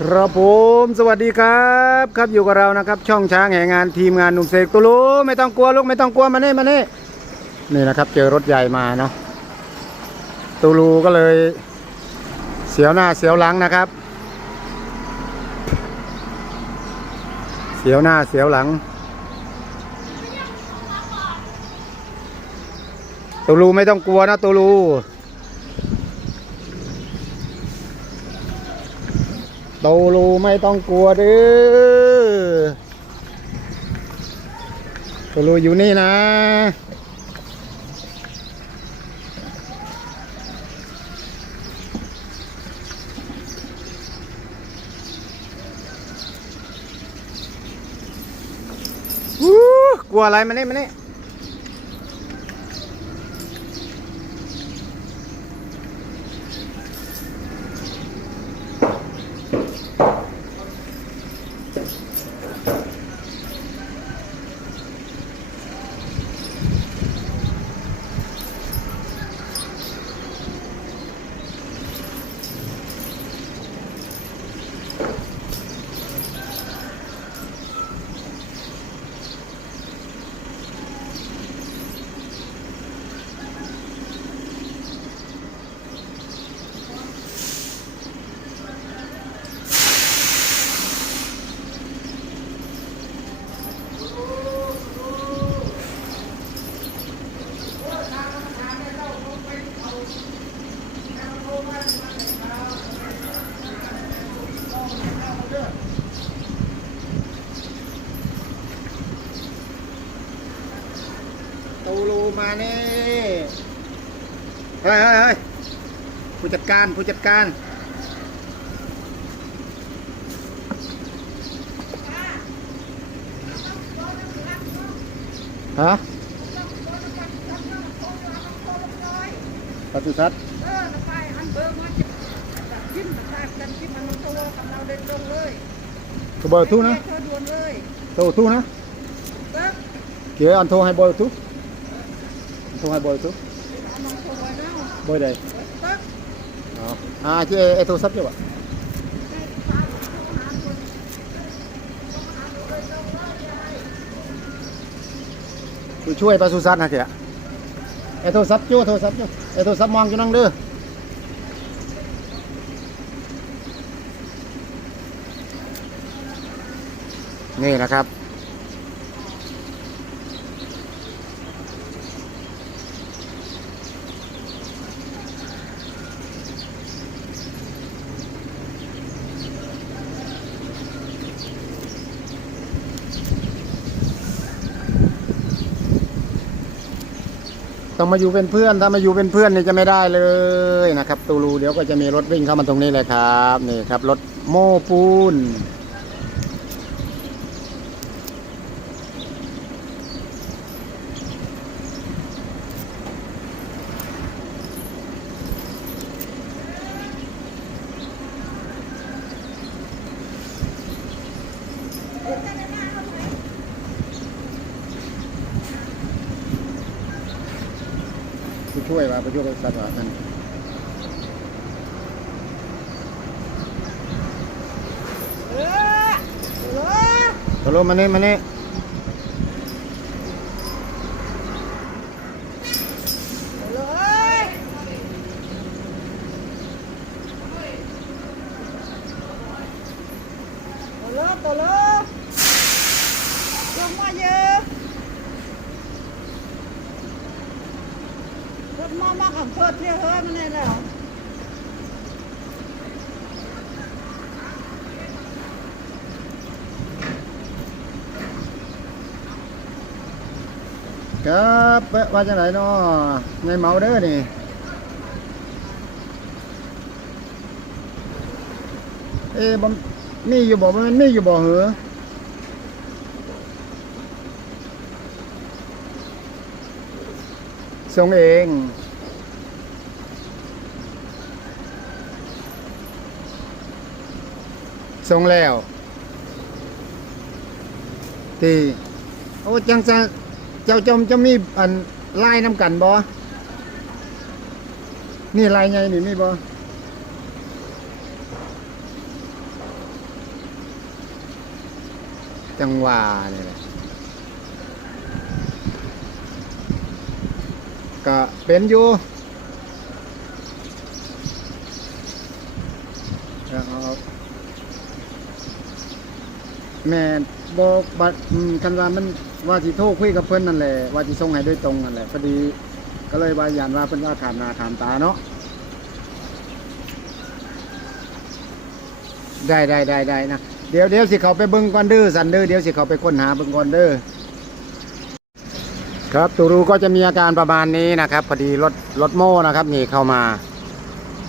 ครับผมสวัสดีครับ ครับอยู่กับเรานะครับ ช่องช้างแห่งงานทีมงานหนุ่มเสกตุลูไม่ต้องกลัวลูกไม่ต้องกลัวมาเน่มาเน่นี่นะครับ เจอรถใหญ่มาเนาะตูลูก็เลย เสียวหน้าเสียวหลังนะครับ เสียวหน้าเสียวหลังตูลูไม่ต้องกลัวนะตูลู ตูลูไม่ต้องกลัวเด้อตูลูอยู่นี่นะวู้กลัวอะไรมาเนี่ยมาเนี่ย ตูลูมาเนี่ยเฮ้ยเฮ้ยเฮ้ยผู้จัดการผู้จัดการฮะปศุสัตว์เออไปอันเบอร์มาจะจิ้มใส่กันที่มันตัวกับเราเดินลงเลยก็เบอร์ทุนะโทรด่วนเลยโทรทุนะเปิ๊บเกี่ยวอันโทรให้เบอร์ทุ โทรให้เบอร์ทุเอามันโทรไว้แล้วเบอร์ใดปึ๊บอ๋ออ่าที่ไอ้โทรศัพท์อยู่อะผู้ช่วยปศุสัตว์นะเจ๊ไอ้โทรศัพท์จู่โทรศัพท์จู่ไอ้โทรศัพท์มองอยู่นั่งเด้อนี่นะครับ ต้องมาอยู่เป็นเพื่อน ถ้ามาอยู่เป็นเพื่อนนี่จะไม่ได้เลยนะครับ ตูรูเดี๋ยวก็จะมีรถวิ่งเข้ามาตรงนี้เลยครับ นี่ครับรถโม้ปูน วยว่าผู้ช่วยบริษัทว่านั่นเออเออตกลงมานี่มานี่เลยตัวเลิกตัวเลิกลงมาเยอะรถ มามาขับเพื่อเที่ยวเฮ้ยมันเลยแหละครับว่าจังไหนเนาะในเมาเด้อนี่เอ๊ะบ่มีอยู่บ่มันมีอยู่บ่เหรอ ทรงเองทรงแล้วตีโอ้จังซะเจ้าจอมจะมีอันลายน้ำกันบ่นี่ลายไงนี่มีบ่จังหวะนี่แหละ ก็เป็นอยู่เอาแม่บอกบัดคันว่ามันว่าสิโทรคุยกับเพิ่อนนั่นแหละว่าสิส่งให้โดยตรงนั่นแหละพอดีก็เลยว่าย่านว่าเพิ่นว่าขามนาขามตาเนาะได้ได้ได้ได้นะเดี๋ยวเดี๋ยวสิเขาไปเบิ่งก่อนเด้อสันเด้อเดี๋ยวสิเขาไปค้นหาเบิ่งก่อนเด้อ ครับตูรูก็จะมีอาการประมาณนี้นะครับ พอดีรถรถโม่นะครับนี่เข้ามา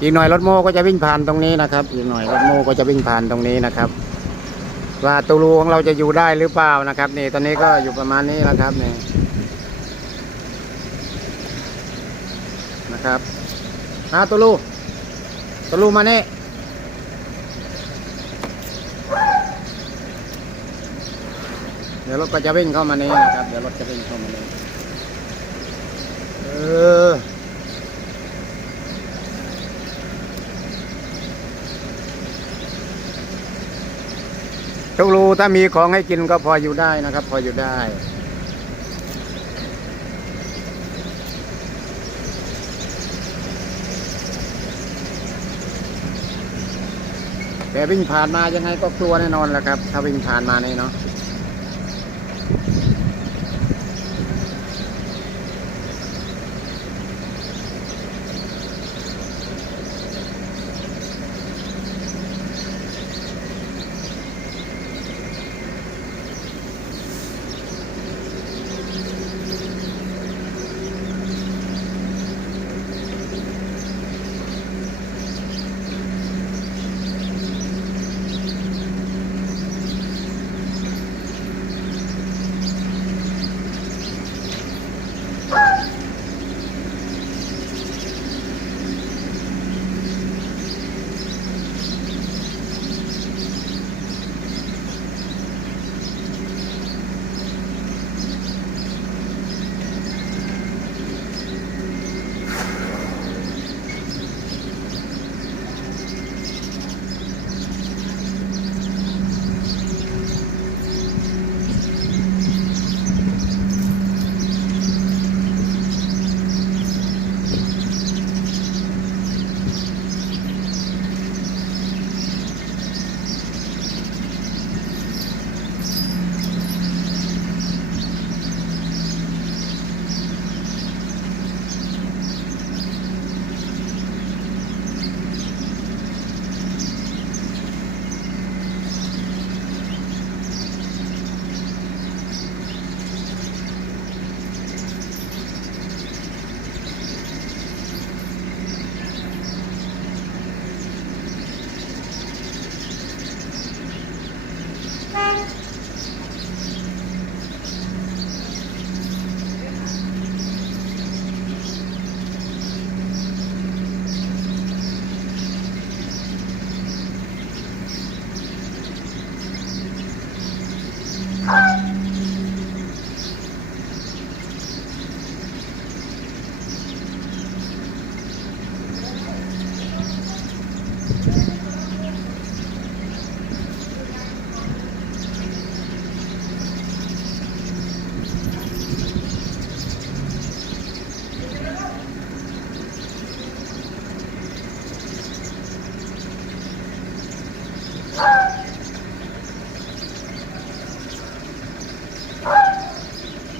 อีกหน่อยรถโม่ก็จะวิ่งผ่านตรงนี้นะครับ อีกหน่อยรถโม่ก็จะวิ่งผ่านตรงนี้นะครับ ว่าตูรูของเราจะอยู่ได้หรือเปล่านะครับ นี่ตอนนี้ก็อยู่ประมาณนี้แล้วครับนี่นะครับอาตูรูตูรูมานี่ เดี๋ยวรถก็จะวิ่งเข้ามานี้นะครับ เดี๋ยวรถจะวิ่งเข้ามานี้ เออ ทุกรูถ้ามีของให้กินก็พออยู่ได้นะครับ พออยู่ได้แต่วิ่งผ่านมายังไงก็กลัวแน่นอนแหละครับ ถ้าวิ่งผ่านมานี่เนาะ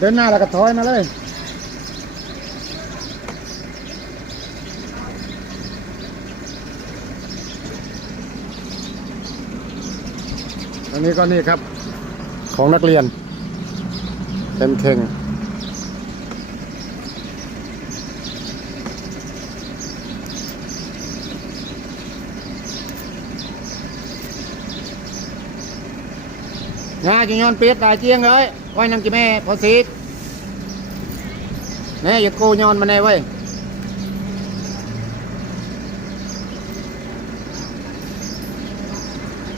ดินหน้าแล้วก็ถอยมาเลยอันนี้ก็นี่ครับ ของนักเรียนเป็นเข่งงาจิงยอนเปียดตายเจียงเลย ไว้นำจีแม่พอสีกแน่อย่าโกยอนมาแน่ไว้ย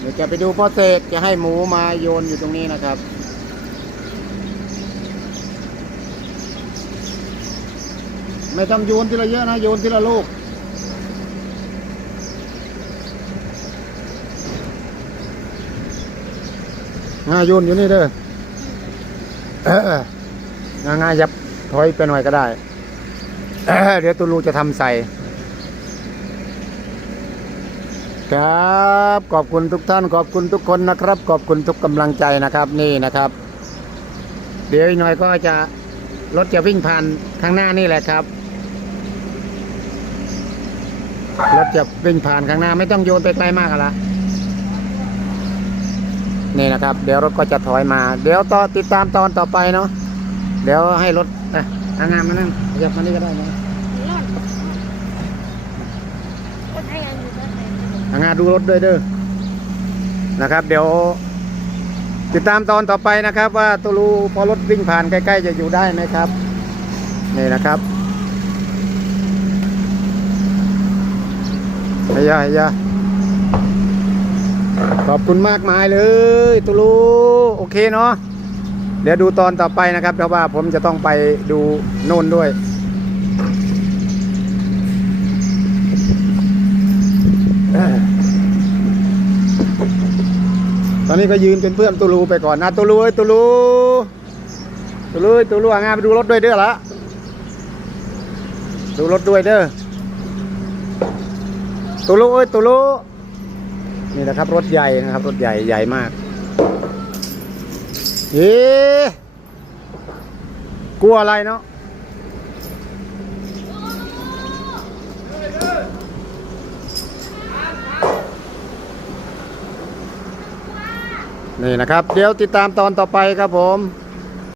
เดี๋ยวจะไปดูพ่อเสกจะให้หมูมาโยนอยู่ตรงนี้นะครับไม่ต้องโยนทีละเยอะนะโยนทีละลูกง่ายโยนอยู่นี่เด้อ ง่ายๆยับถอยไปหน่อยก็ได้ เดี๋ยวตูรูจะทำใส่ ครับ ขอบคุณทุกท่าน ขอบคุณทุกคนนะครับ ขอบคุณทุกกำลังใจนะครับนี่นะครับ เดี๋ยวอีหน่อยก็จะรถจะวิ่งผ่านข้างหน้านี่แหละครับรถจะวิ่งผ่านข้างหน้าไม่ต้องโยนไปไกลมากละ นี่นะครับ เดี๋ยวรถก็จะถอยมา เดี๋ยวต่อติดตามตอนต่อไปเนาะเดี๋ยวให้รถอะอางามมานั่งขยับมานี่ก็ได้นะนคนให้งานดูรถด้วยเด้อนะครับ เดี๋ยวติดตามตอนต่อไปนะครับ ว่าตูรูพอรถวิ่งผ่านใกล้ ๆ จะอยู่ได้ไหมครับนี่นะครับเฮียเฮีย ขอบคุณมากมายเลยตูรูโอเคเนาะเดี๋ยวดูตอนต่อไปนะครับเพราะว่าผมจะต้องไปดูโน่นด้วยตอนนี้ก็ยืนเป็นเพื่อนตูรูไปก่อนนะตูรูเอ้ตูรูตูรูตูรูงานไปดูรถด้วยเด้อละดูรถด้วยเด้อตูรูเอ้ยตูรู นี่นะครับ รถใหญ่นะครับ รถใหญ่ใหญ่มากเอ๊กลัวอะไรเนาะนี่นะครับ เดี๋ยวติดตามตอนต่อไปครับผม